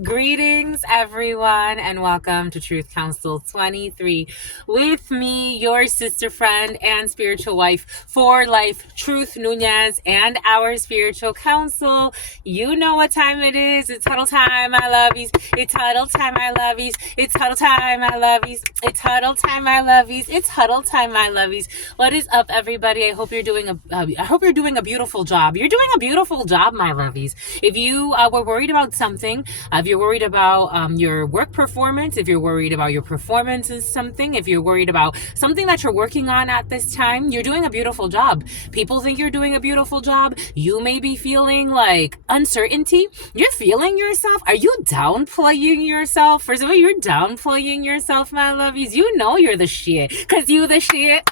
Greetings, everyone, and welcome to Truth Council 23 with me, your sister friend and spiritual wife for life, Truth Nunez, and our spiritual council. You know what time it is. It's huddle time, my lovies. It's huddle time, my lovies. It's huddle time, my lovies. It's huddle time, my lovies. It's huddle time, my lovies. What is up, everybody? I hope you're doing a beautiful job. You're doing a beautiful job, my lovies. If you were worried about something, if you're worried about your work performance, if you're worried about your performance is something, if you're worried about something that you're working on at this time, you're doing a beautiful job. People think you're doing a beautiful job. You may be feeling like uncertainty. You're feeling yourself. Are you downplaying yourself? For some of you, you're downplaying yourself, my lovies. You know you're the shit. Cause you the shit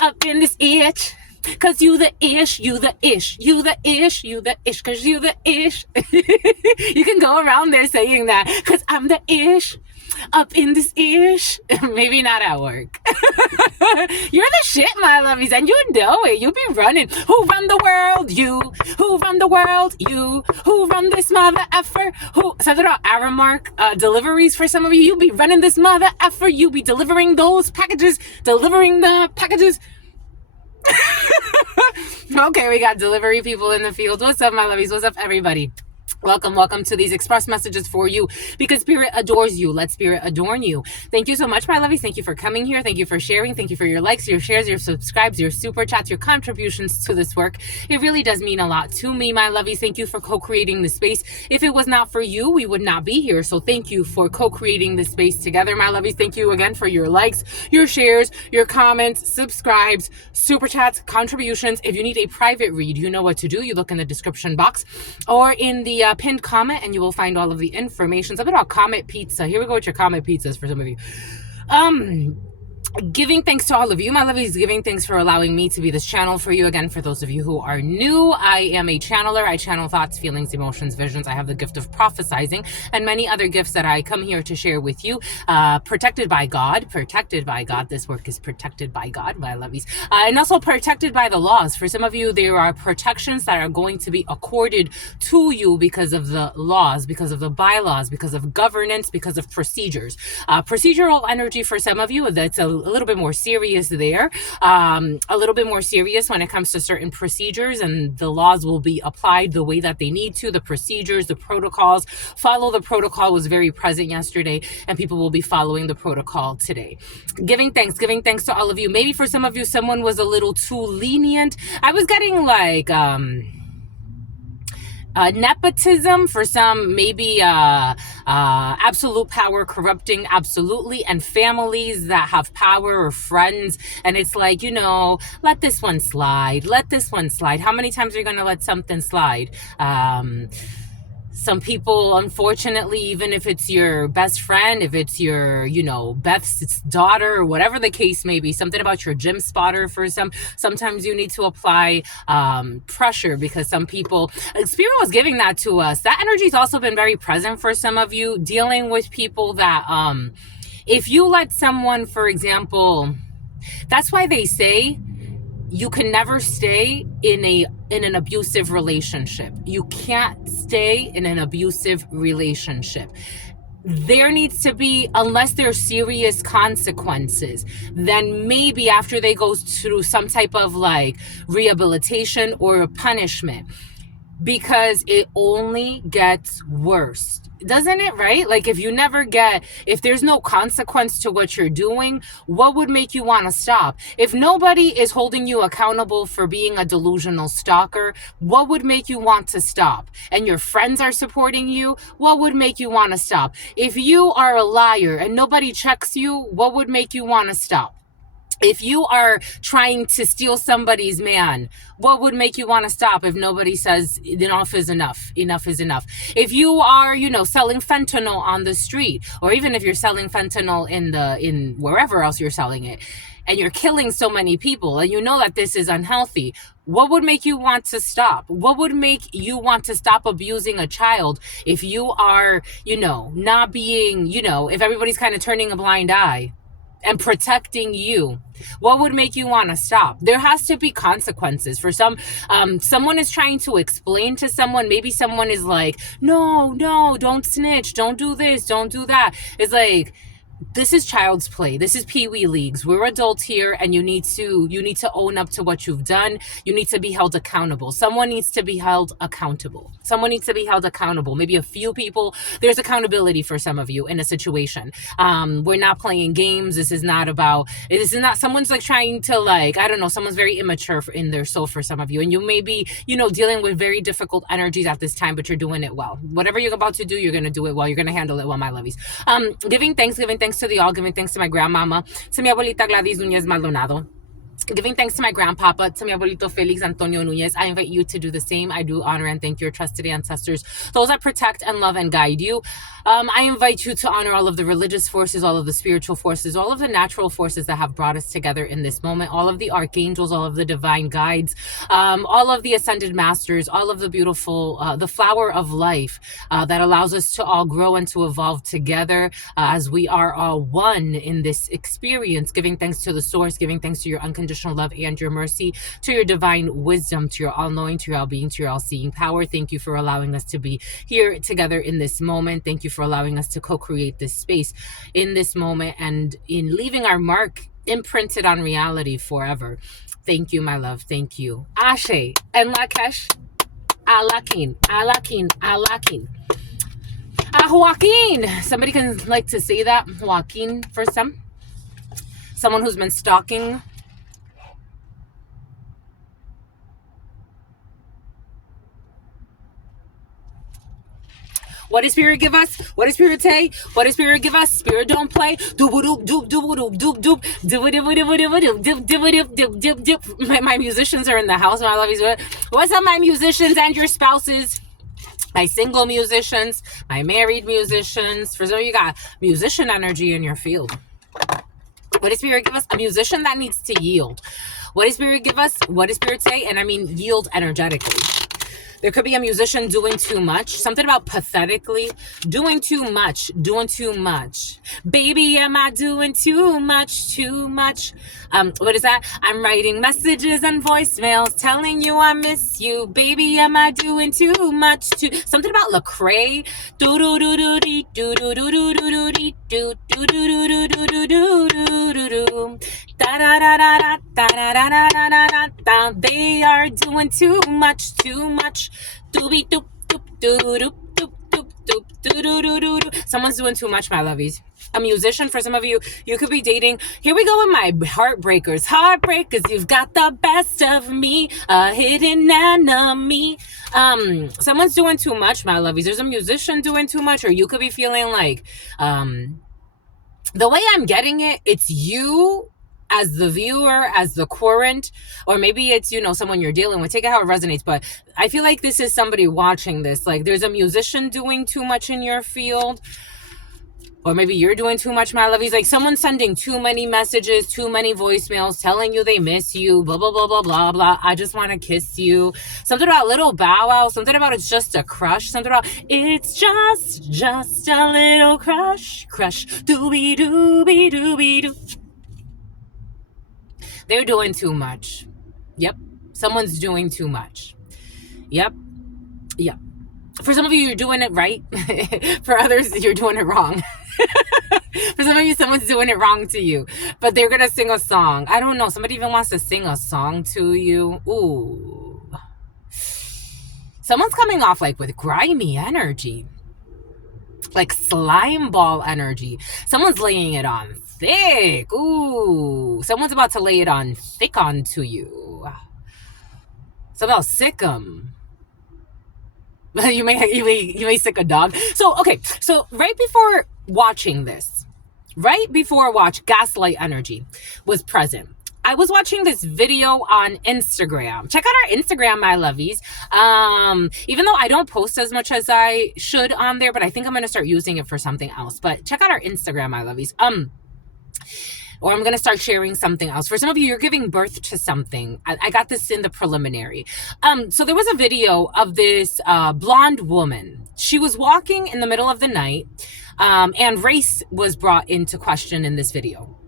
up in this itch. Cause you the ish, you the ish, you the ish, you the ish, cause you the ish. You can go around there saying that, cause I'm the ish, up in this ish. Maybe not at work. You're the shit, my lovies, and you know it. You be running. Who run the world? You. Who run the world? You. Who run this mother effer? Who? Something about Aramark deliveries for some of you. You be running this mother effer. You be delivering those packages, delivering the packages. Okay, we got delivery people in the field. What's up, my lovies? What's up, everybody? Welcome to these express messages for you because Spirit adores you. Let Spirit adorn you. Thank you so much, my lovies. Thank you for coming here. Thank you for sharing. Thank you for your likes, your shares, your subscribes, your super chats, your contributions to this work. It really does mean a lot to me, my lovies. Thank you for co-creating the space. If it was not for you, we would not be here. So thank you for co-creating the space together, my lovies. Thank you again for your likes, your shares, your comments, subscribes, super chats, contributions. If you need a private read, you know what to do. You look in the description box or in the pinned comment and you will find all of the information. Something about Comet Pizza. Here we go with your Comet Pizzas for some of you. Giving thanks to all of you, my lovies, giving thanks for allowing me to be this channel for you. Again, for those of you who are new, I am a channeler. I channel thoughts, feelings, emotions, visions. I have the gift of prophesizing and many other gifts that I come here to share with you. Protected by God. This work is protected by God, my lovies. And also protected by the laws. For some of you, there are protections that are going to be accorded to you because of the laws, because of the bylaws, because of governance, because of procedures. Procedural energy for some of you, that's a little bit more serious there, a little bit more serious when it comes to certain procedures, and the laws will be applied the way that they need to. The procedures, the protocols, follow the protocol was very present yesterday, and people will be following the protocol today. Giving thanks to all of you. Maybe for some of you, someone was a little too lenient. I was getting like, nepotism for some, maybe absolute power corrupting absolutely, and families that have power or friends, and it's like, let this one slide. How many times are you going to let something slide? Some people, unfortunately, even if it's your best friend, if it's your, Beth's daughter, or whatever the case may be, something about your gym spotter for sometimes you need to apply pressure because some people, Spirit was giving that to us. That energy's also been very present for some of you, dealing with people that, if you let someone, for example, that's why they say, you can never stay in an abusive relationship. You can't stay in an abusive relationship. There needs to be, unless there's serious consequences, then maybe after they go through some type of like rehabilitation or a punishment, because it only gets worse. Doesn't it, right? Like if there's no consequence to what you're doing, what would make you want to stop? If nobody is holding you accountable for being a delusional stalker, what would make you want to stop? And your friends are supporting you, what would make you want to stop? If you are a liar and nobody checks you, what would make you want to stop? If you are trying to steal somebody's man, what would make you want to stop if nobody says enough is enough, enough is enough? If you are, selling fentanyl on the street, or even if you're selling fentanyl in wherever else you're selling it, and you're killing so many people, and you know that this is unhealthy, what would make you want to stop? What would make you want to stop abusing a child if you are, not being, if everybody's kind of turning a blind eye? and protecting you, what would make you want to stop? There has to be consequences for some. Someone is trying to explain to someone. Maybe someone is like, no, no, don't snitch, don't do this, don't do that. It's like, this is child's play. This is pee-wee leagues. We're adults here, and you need to own up to what you've done. You need to be held accountable. Someone needs to be held accountable. Someone needs to be held accountable. Maybe a few people. There's accountability for some of you in a situation. We're not playing games. This is not someone's like trying to, like, I don't know, someone's very immature in their soul for some of you, and you may be, dealing with very difficult energies at this time, but you're doing it well. Whatever you're about to do, you're going to do it well. You're going to handle it well, my lovies. Giving thanks to the all, giving thanks to my grandmama, to mi abuelita Gladys Nunez Maldonado, giving thanks to my grandpapa, to mi abuelito Felix Antonio Nunez. I invite you to do the same. I do honor and thank your trusted ancestors, those that protect and love and guide you. I invite you to honor all of the religious forces, all of the spiritual forces, all of the natural forces that have brought us together in this moment, all of the archangels, all of the divine guides, all of the ascended masters, all of the beautiful, the flower of life that allows us to all grow and to evolve together as we are all one in this experience, giving thanks to the source, giving thanks to your unconditional love and your mercy, to your divine wisdom, to your all-knowing, to your all-being, to your all-seeing power. Thank you for allowing us to be here together in this moment. Thank you for allowing us to co-create this space in this moment and in leaving our mark imprinted on reality forever. Thank you, my love. Thank you. Ashe and Lakesh. Alakin, Alakin, Alakin. Joaquin. Somebody can like to say that. Joaquin for someone who's been stalking. What does Spirit give us? What does Spirit say? What does Spirit give us? Spirit don't play. My musicians are in the house. My lovies. What's up, my musicians and your spouses? My single musicians, my married musicians. For some of you got musician energy in your field. What does Spirit give us? A musician that needs to yield. What does Spirit give us? What does Spirit say? And I mean yield energetically. There could be a musician doing too much. Something about pathetically. Doing too much. Doing too much. Baby, am I doing too much? Too much. What is that? I'm writing messages and voicemails telling you I miss you. Baby, am I doing too much? Something about Lecrae. Do do do do do do do do do do do do do do do do do do do. Da da da da da da da da da da da. They are doing too much, too much. Doobie doop doop doop doop doop doop doop doop doop. Someone's doing too much, my lovies. A musician, for some of you, you could be dating. Here we go with my heartbreakers. Heartbreakers, you've got the best of me, a hidden enemy. Someone's doing too much, my lovies. There's a musician doing too much, or you could be feeling like, the way I'm getting it, it's you as the viewer, as the current, or maybe it's, someone you're dealing with. Take it how it resonates. But I feel like this is somebody watching this. Like there's a musician doing too much in your field. Or maybe you're doing too much, my lovies. Like someone's sending too many messages, too many voicemails, telling you they miss you, blah, blah, blah, blah, blah, blah. I just want to kiss you. Something about little bow wow. Something about it's just a crush. Something about it's just a little crush. Doobie doobie doobie doo. They're doing too much. Yep. Someone's doing too much. Yep. For some of you, you're doing it right. For others, you're doing it wrong. For some of you, someone's doing it wrong to you. But they're going to sing a song. I don't know. Somebody even wants to sing a song to you. Ooh. Someone's coming off like with grimy energy. Like slime ball energy. Someone's laying it on thick. Ooh. Someone's about to lay it on thick onto you. It's about sick'em. You may sick a dog. So, okay. So right before watching this, gaslight energy was present. I was watching this video on Instagram. Check out our Instagram, my lovies. Even though I don't post as much as I should on there, but I think I'm going to start using it for something else. But check out our Instagram, my lovies. Or I'm going to start sharing something else. For some of you, you're giving birth to something. I got this in the preliminary. So there was a video of this blonde woman. She was walking in the middle of the night, and race was brought into question in this video.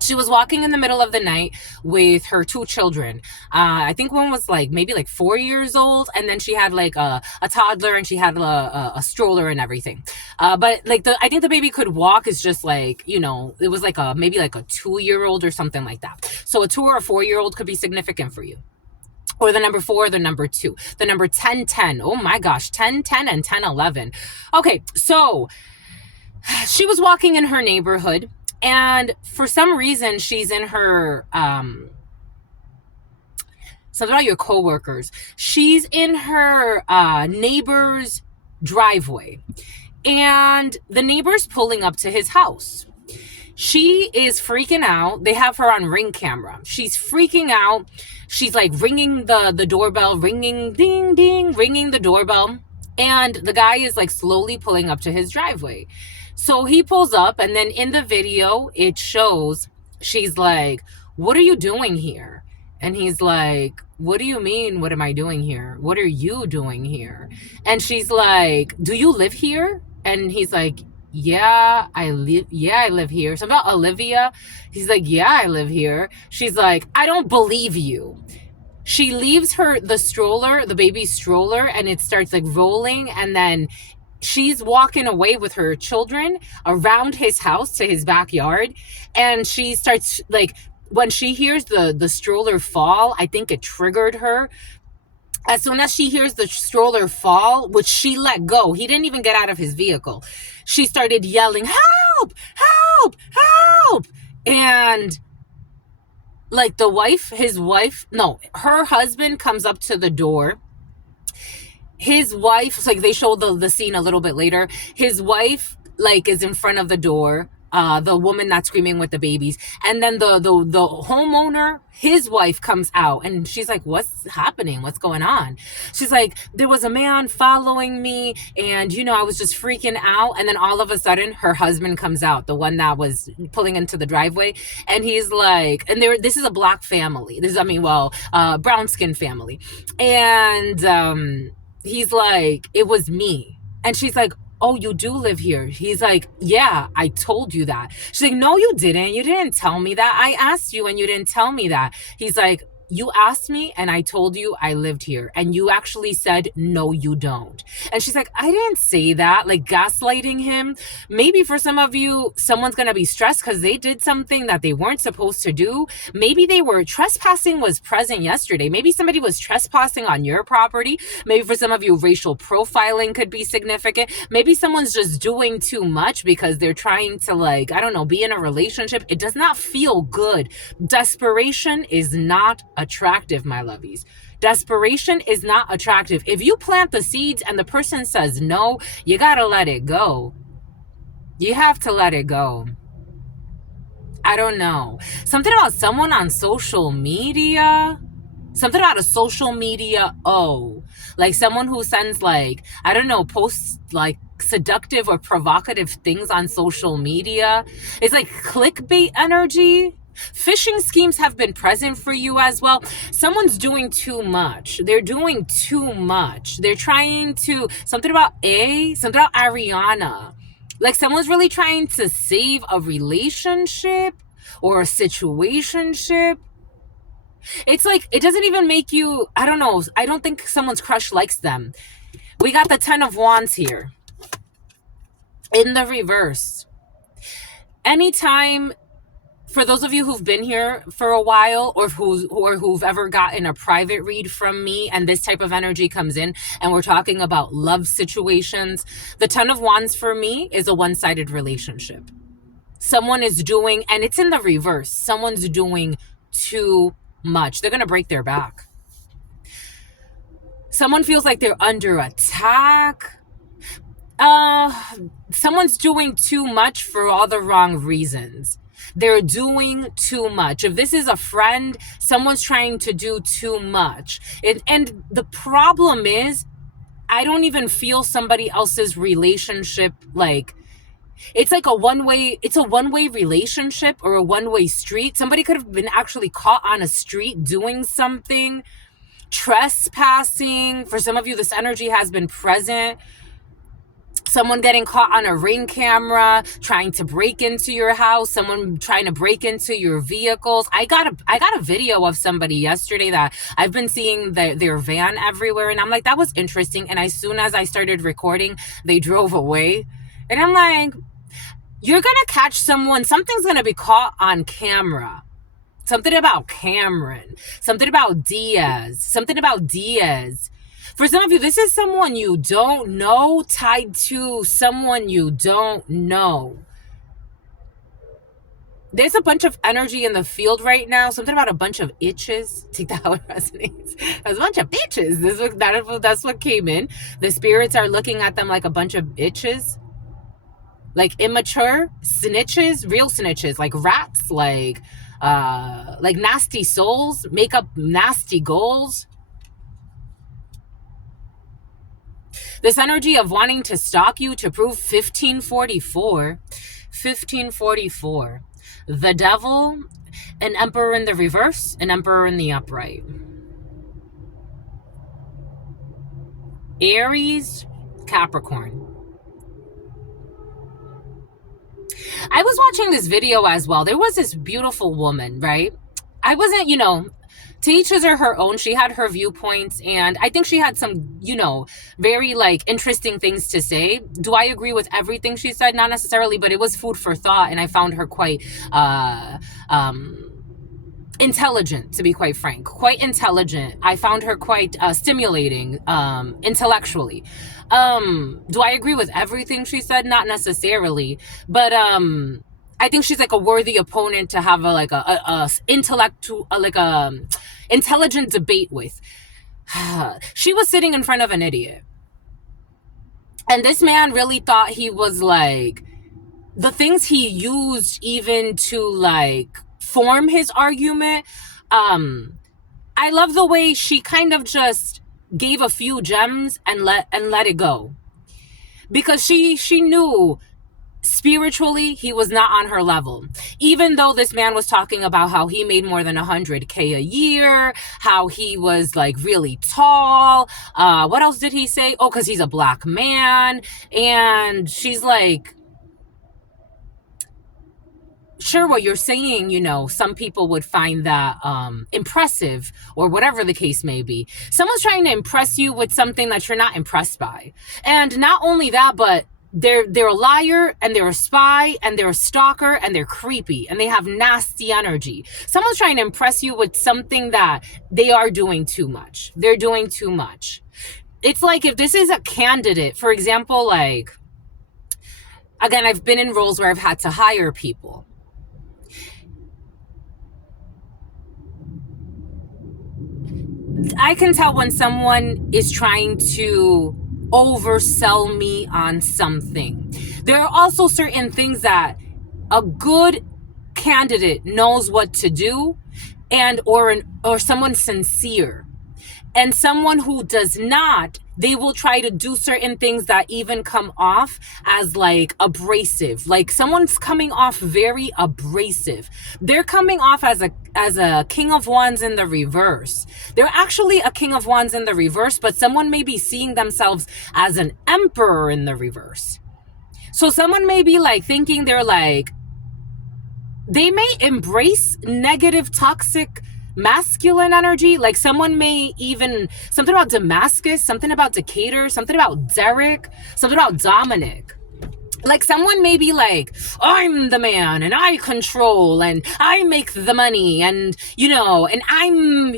She was walking in the middle of the night with her two children. I think one was like maybe like 4 years old, and then she had like a toddler, and she had a stroller and everything. But like I think the baby could walk is just like, it was like maybe like a 2 year old or something like that. So a 2 or a 4 year old could be significant for you. Or the number 4, the number 2, the number 1010. Oh my gosh, 1010 and 1011. Okay, so she was walking in her neighborhood, and for some reason she's in her something about your coworkers. She's in her neighbor's driveway, and the neighbor's pulling up to his house. She is freaking out. They have her on Ring camera. She's freaking out. She's like ringing the doorbell, ringing, ding, ding, ringing the doorbell. And the guy is like slowly pulling up to his driveway. So he pulls up, and then in the video, it shows she's like, "What are you doing here?" And he's like, "What do you mean? What am I doing here? What are you doing here?" And she's like, "Do you live here?" And he's like, "Yeah, I live here." Something about Olivia. He's like, "Yeah, I live here." She's like, "I don't believe you." She leaves the stroller, the baby stroller, and it starts like rolling, and then she's walking away with her children around his house to his backyard, and she starts like, when she hears the stroller fall, I think it triggered her. As soon as she hears the stroller fall, which she let go, he didn't even get out of his vehicle, she started yelling, "Help! Help! Help!" And like her husband comes up to the door. His wife, so like they show the scene a little bit later. His wife like is in front of the door, the woman that's screaming with the babies, and then the homeowner, his wife comes out, and she's like, "What's happening? What's going on?" She's like, "There was a man following me, and I was just freaking out." And then all of a sudden her husband comes out, the one that was pulling into the driveway, and he's like, and this is a black family, brown skin family, and he's like, "It was me." And she's like, "Oh, you do live here?" He's like, "Yeah, I told you that." She's like, "No, you didn't. You didn't tell me that. I asked you and you didn't tell me that." He's like, "You asked me and I told you I lived here. And you actually said, no, you don't." And she's like, "I didn't say that," like gaslighting him. Maybe for some of you, someone's going to be stressed because they did something that they weren't supposed to do. Maybe trespassing was present yesterday. Maybe somebody was trespassing on your property. Maybe for some of you, racial profiling could be significant. Maybe someone's just doing too much because they're trying to, like, I don't know, be in a relationship. It does not feel good. Desperation is not attractive, my lovies. Desperation is not attractive. If you plant the seeds and the person says no, you gotta let it go. You have to let it go. I don't know. Something about someone on social media. Something about a social media like someone who sends, like, I don't know, posts like seductive or provocative things on social media. It's like clickbait energy. Phishing schemes have been present for you as well. Someone's doing too much. They're doing too much. They're trying to, something about Ariana. Like someone's really trying to save a relationship or a situationship. It's like, it doesn't even make you, I don't know. I don't think someone's crush likes them. We got the 10 of Wands here in the reverse. Anytime, for those of you who've been here for a while, or who've ever gotten a private read from me and this type of energy comes in and we're talking about love situations, the 10 of Wands for me is a one-sided relationship. Someone is doing, and it's in the reverse, someone's doing too much. They're going to break their back. Someone feels like they're under attack. Someone's doing too much for all the wrong reasons. They're doing too much. If this is a friend, someone's trying to do too much. And the problem is, I don't even feel somebody else's relationship like, it's like a one-way relationship or a one-way street. Somebody could have been actually caught on a street doing something, trespassing. For some of you, this energy has been present. someone getting caught on a ring camera trying to break into your house, someone trying to break into your vehicles. I got a video of somebody yesterday that I've been seeing their van everywhere, and I'm like, that was interesting. And as soon as I started recording, they drove away, and I'm like, you're gonna catch someone, something's gonna be caught on camera. Something about Cameron, something about Diaz, something about Diaz. For some of you, this is someone you don't know tied to someone you don't know. There's a bunch of energy in the field right now. Something about a bunch of itches. Take that how it resonates. There's a bunch of bitches. That's what came in. The spirits are looking at them like a bunch of itches. Like immature snitches, real snitches, like rats, like nasty souls, make up nasty goals. This energy of wanting to stalk you to prove 1544. The devil, an emperor in the reverse, an emperor in the upright. Aries, Capricorn. I was watching this video as well. There was this beautiful woman, right? I wasn't, to each his or her own. She had her viewpoints, and I think she had some, very interesting things to say. Do I agree with everything she said? Not necessarily, but it was food for thought, and I found her quite intelligent, to be quite frank. Quite intelligent. I found her quite stimulating intellectually. Do I agree with everything she said? Not necessarily, but I think she's like a worthy opponent to have a intelligent debate with. She was sitting in front of an idiot, and this man really thought he was like the things he used even to form his argument. I love the way she kind of just gave a few gems and let it go, because she knew spiritually he was not on her level. Even though this man was talking about how he made more than 100K a year, how he was really tall, what else did he say? Oh, because he's a black man. And she's like, sure, what you're saying, some people would find that impressive, or whatever the case may be. Someone's trying to impress you with something that you're not impressed by. And not only that, but they're a liar, and they're a spy, and they're a stalker, and they're creepy, and they have nasty energy. Someone's trying to impress you with something that they are doing too much. They're doing too much. It's like if this is a candidate, for example, again, I've been in roles where I've had to hire people. I can tell when someone is trying to oversell me on something. There are also certain things that a good candidate knows what to do, and or someone sincere. And someone who does not, they will try to do certain things that even come off as abrasive. Someone's coming off very abrasive. They're coming off as a King of Wands in the reverse. They're actually a King of Wands in the reverse, but someone may be seeing themselves as an Emperor in the reverse. So someone may be thinking they're they may embrace negative, toxic, masculine energy. Someone may even, something about Damascus, something about Decatur, something about Derek, something about Dominic. Someone may be I'm the man, and I control, and I make the money, and and I'm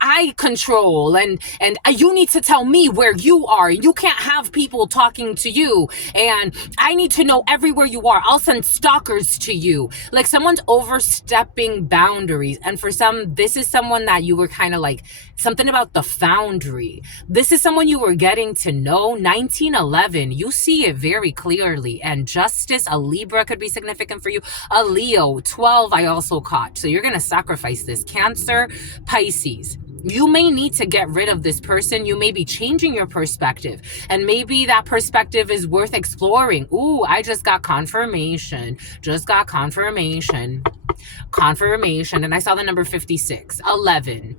I control, and you need to tell me where you are. You can't have people talking to you, and I need to know everywhere you are. I'll send stalkers to you. Someone's overstepping boundaries. And for some, this is someone that you were kind of something about the foundry. This is someone you were getting to know. 1911, you see it very clearly. And justice, a Libra could be significant for you. A Leo, 12, I also caught. So you're going to sacrifice this. Cancer, Pisces. You may need to get rid of this person. You may be changing your perspective. And maybe that perspective is worth exploring. Ooh, I just got confirmation. Confirmation. And I saw the number 56. 11.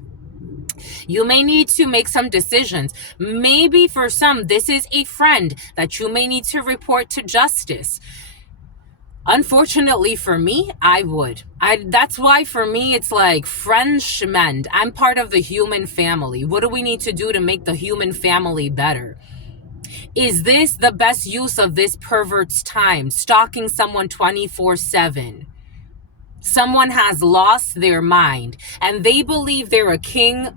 You may need to make some decisions. Maybe for some, this is a friend that you may need to report to justice. Unfortunately for me, I would. That's why for me it's like friendshmend. I'm part of the human family. What do we need to do to make the human family better? Is this the best use of this pervert's time? Stalking someone 24/7. Someone has lost their mind and they believe they're a king.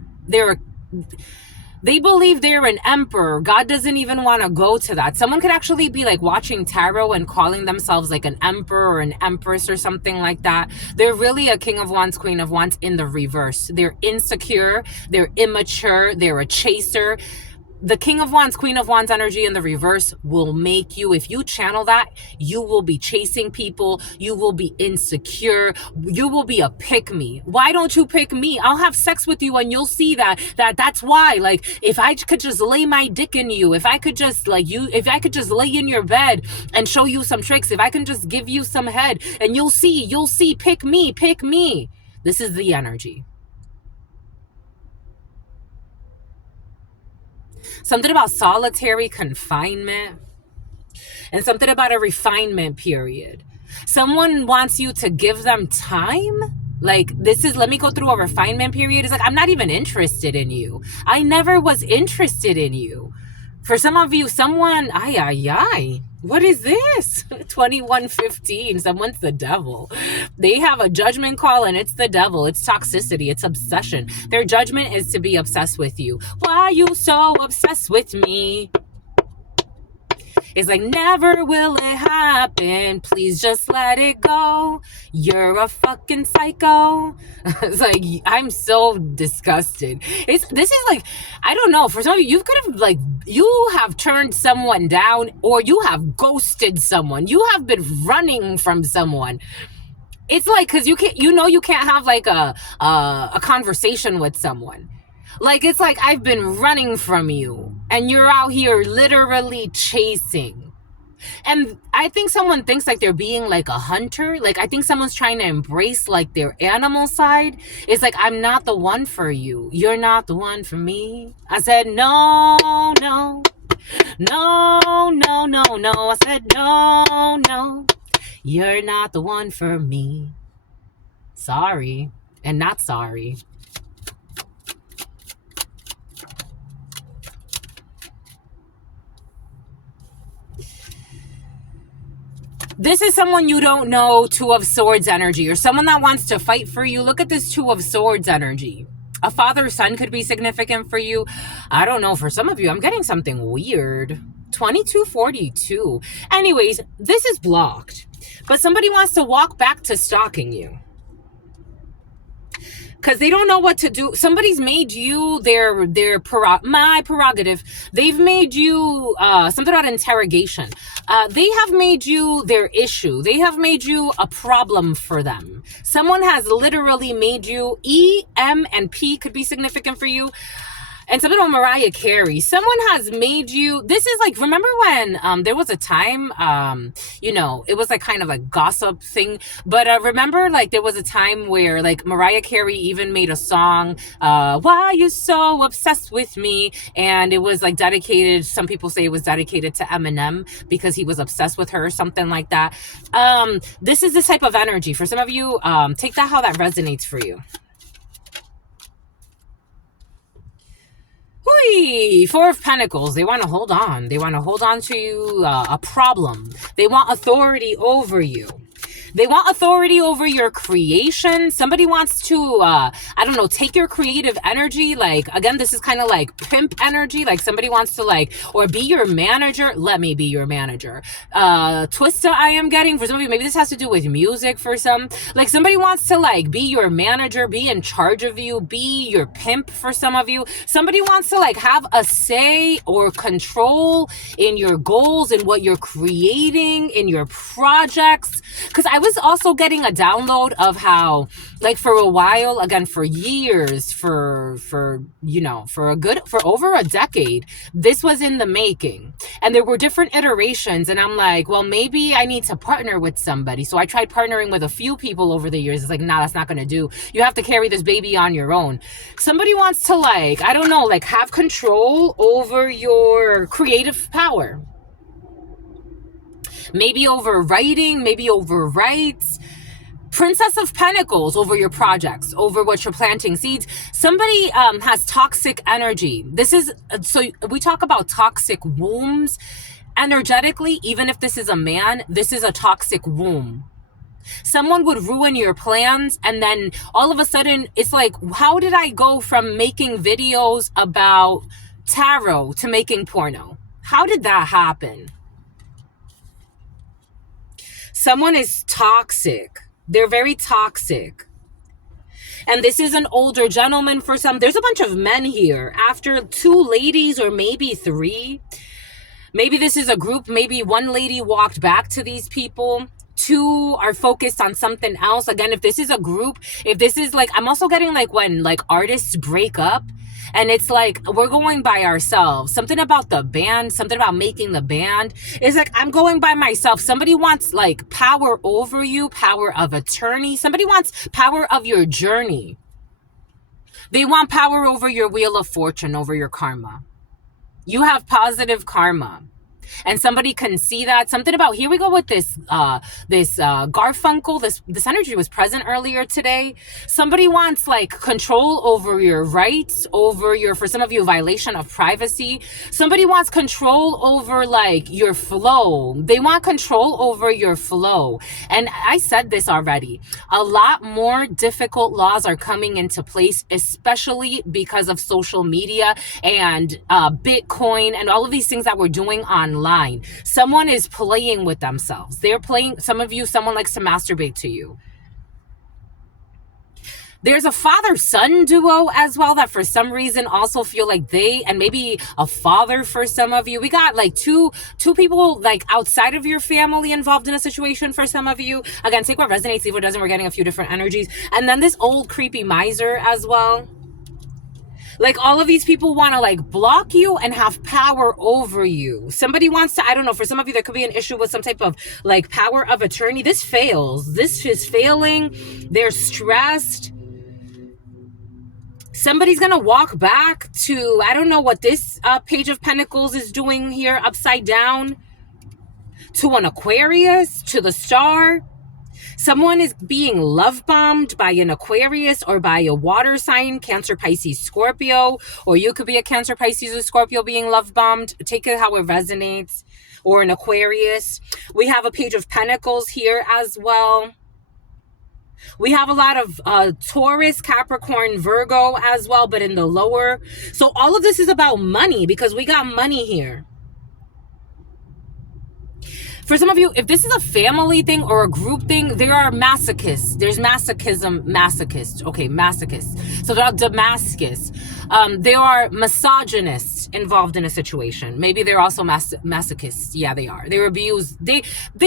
They believe they're an emperor. God doesn't even want to go to that. Someone could actually be like watching tarot and calling themselves like an emperor or an empress or something like that. They're really a king of wands, queen of wands in the reverse. They're insecure. They're immature. They're a chaser. The king of wands, queen of wands energy in the reverse will make you, if you channel that, you will be chasing people. You will be insecure. You will be a pick me. Why don't you pick me? I'll have sex with you and you'll see that's why. Like, if I could just lay my dick in you, if I could just if I could just lay in your bed and show you some tricks, if I can just give you some head and you'll see, pick me, pick me. This is the energy. Something about solitary confinement and something about a refinement period. Someone wants you to give them time. Like, let me go through a refinement period. It's like, I'm not even interested in you. I never was interested in you. For some of you, someone, what is this? 2115, someone's the devil. They have a judgment call and it's the devil. It's toxicity. It's obsession. Their judgment is to be obsessed with you. Why are you so obsessed with me? It's like, never will it happen. Please just let it go. You're a fucking psycho. It's like, I'm so disgusted. This is like, I don't know. For some of you, you could have you have turned someone down or you have ghosted someone. You have been running from someone. It's like, because you can't have like a conversation with someone. Like, it's like, I've been running from you and you're out here literally chasing. And I think someone thinks like they're being like a hunter. Like, I think someone's trying to embrace like their animal side. It's like, I'm not the one for you. You're not the one for me. I said, no. I said, no. You're not the one for me. Sorry. And not sorry. This is someone you don't know, Two of Swords energy, or someone that wants to fight for you. Look at this Two of Swords energy. A father-son could be significant for you. I don't know. For some of you, I'm getting something weird. 2242. Anyways, this is blocked. But somebody wants to walk back to stalking you. Because they don't know what to do. Somebody's made you my prerogative. They've made you something about interrogation. They have made you their issue. They have made you a problem for them. Someone has literally made you, E, M, and P could be significant for you. And something about Mariah Carey. Someone has made you, this is like, remember when there was a time, it was like kind of a gossip thing. But remember, like, there was a time where like Mariah Carey even made a song, Why Are You So Obsessed With Me? And it was like dedicated, some people say it was dedicated to Eminem because he was obsessed with her, something like that. This is this type of energy. For some of you, take that how that resonates for you. Four of Pentacles. They want to hold on. They want to hold on to you, a problem. They want authority over you. They want authority over your creation. Somebody wants to, take your creative energy. Like, again, this is kind of like pimp energy. Like, somebody wants to or be your manager. Let me be your manager. Twista I am getting. For some of you, maybe this has to do with music for some. Like, somebody wants to be your manager, be in charge of you, be your pimp for some of you. Somebody wants to have a say or control in your goals and what you're creating in your projects. Because I was also getting a download of how, like, for a while, again, for years, for over a decade, this was in the making. And there were different iterations. And I'm like, well, maybe I need to partner with somebody. So I tried partnering with a few people over the years. It's like, nah, that's not going to do. You have to carry this baby on your own. Somebody wants to, like, I don't know, like, have control over your creative power. Maybe over writing, maybe over rights. Princess of Pentacles over your projects, over what you're planting seeds. Somebody has toxic energy. This is, so we talk about toxic wombs. Energetically, even if this is a man, this is a toxic womb. Someone would ruin your plans, and then all of a sudden, it's like, how did I go from making videos about tarot to making porno? How did that happen? Someone is toxic. They're very toxic. And this is an older gentleman for some. There's a bunch of men here. After 2 ladies, or maybe 3. Maybe this is a group. Maybe 1 lady walked back to these people. 2 are focused on something else. Again, if this is a group, if this is like, I'm also getting like when like artists break up, and it's like, we're going by ourselves. Something about the band, something about making the band. It's like, I'm going by myself. Somebody wants like power over you, power of attorney. Somebody wants power of your journey. They want power over your wheel of fortune, over your karma. You have positive karma. And somebody can see that. Something about, here we go with this Garfunkel. This energy was present earlier today. Somebody wants like control over your rights, over your, for some of you, violation of privacy. Somebody wants control over like your flow. They want control over your flow. And I said this already. A lot more difficult laws are coming into place, especially because of social media and Bitcoin and all of these things that we're doing online. Someone is playing with themselves. They're playing, some of you, someone likes to masturbate to you. There's a father-son duo as well that for some reason also feel like they, and maybe a father for some of you. We got like two people like outside of your family involved in a situation for some of you. Again, take what resonates, leave what doesn't. We're getting a few different energies. And then this old creepy miser as well. Like all of these people want to like block you and have power over you. Somebody wants to, I don't know, for some of you, there could be an issue with some type of like power of attorney. This fails. This is failing. They're stressed. Somebody's going to walk back to, I don't know what this Page of Pentacles is doing here, upside down, to an Aquarius, to the Star. Someone is being love bombed by an Aquarius or by a water sign, Cancer, Pisces, Scorpio, or you could be a Cancer, Pisces, or Scorpio being love bombed. Take it how it resonates, or an Aquarius. We have a Page of Pentacles here as well. We have a lot of Taurus, Capricorn, Virgo as well, but in the lower. So all of this is about money because we got money here. For some of you, if this is a family thing or a group thing, there are masochists. There's masochism, masochists. Okay, masochists. So they're Damascus. There are misogynists involved in a situation. Maybe they're also masochists. Yeah, they are. They abuse. They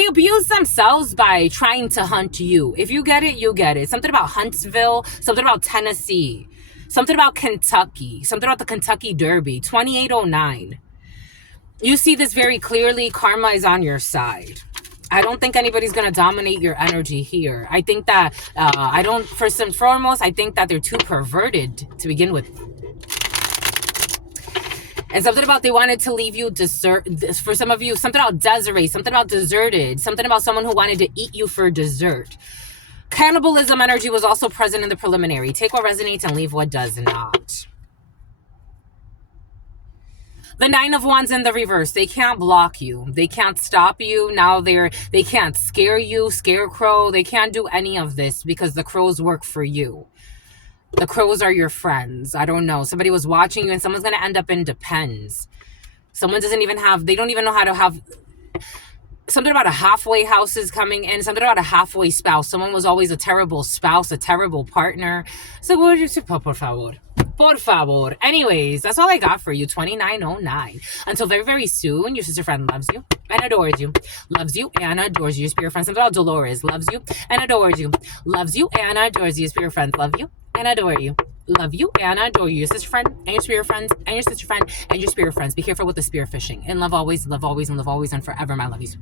abuse themselves by trying to hunt you. If you get it, you get it. Something about Huntsville. Something about Tennessee. Something about Kentucky. Something about the Kentucky Derby. 2809. You see this very clearly. Karma is on your side. I don't think anybody's going to dominate your energy here. I think that, first and foremost, I think that they're too perverted to begin with. And something about they wanted to leave you for some of you, something about Desiree, something about deserted, something about someone who wanted to eat you for dessert. Cannibalism energy was also present in the preliminary. Take what resonates and leave what does not. The Nine of Wands in the reverse. They can't block you. They can't stop you. Now they can't scare you, scarecrow. They can't do any of this because the crows work for you. The crows are your friends. I don't know. Somebody was watching you and someone's going to end up in Depends. Someone doesn't even have, they don't even know how to have, something about a halfway house is coming in. Something about a halfway spouse. Someone was always a terrible spouse, a terrible partner. So what did you say, por favor? Por favor. Anyways, that's all I got for you. 2909. Until very, very soon, your sister friend loves you and adores you. Loves you and adores you. Your spirit friend, something about Dolores, loves you and adores you. Loves you and adores you. Your spirit friends love you and adore you. Love you and adore you. Your sister friend and your spirit friends and your sister friend and your spirit friends. Be careful with the spear fishing. And love always, and love always, and forever, my lovies.